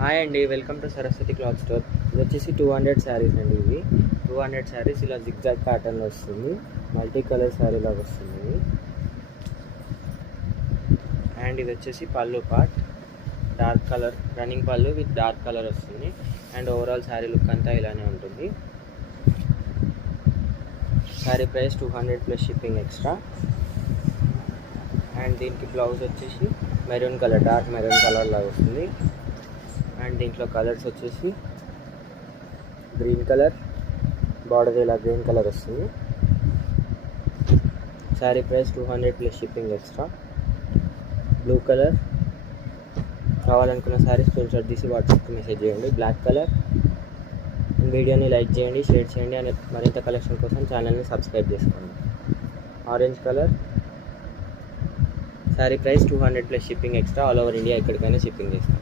Hi అండి, welcome to Saraswati cloth store. ఇది వచ్చేసి 200 శారీస్ అండి. ఇవి 200 శారీస్ ఇలా జిగ్జాగ్ ప్యాటర్న్లో వస్తుంది. మల్టీ కలర్ శారీ లాగా వస్తుంది ఇది. అండ్ ఇది వచ్చేసి పళ్ళు పార్ట్, డార్క్ కలర్ రన్నింగ్ పళ్ళు విత్ డార్క్ కలర్ వస్తుంది. అండ్ ఓవరాల్ శారీ లుక్ అంతా ఇలానే ఉంటుంది. Sari price 200 plus shipping extra. And దీనికి బ్లౌజ్ వచ్చేసి maroon colour, dark maroon colour లాగా వస్తుంది. అండ్ దీంట్లో కలర్స్ వచ్చేసి గ్రీన్ కలర్, బార్డర్ ఇలా గ్రీన్ కలర్ వస్తుంది. Sari price 200 plus shipping extra. Blue colour కావాలనుకున్న శారీ స్క్రీన్ షాట్ తీసి వాట్సాప్కి మెసేజ్ చేయండి. Black colour. వీడియోని లైక్ చేయండి, షేర్ చేయండి. అండ్ మరింత కలెక్షన్ కోసం ఛానల్ని సబ్స్క్రైబ్ చేసుకోండి. Orange colour. Sari price 200 plus shipping extra. All over India ఎక్కడికైనా షిప్పింగ్ చేస్తాం.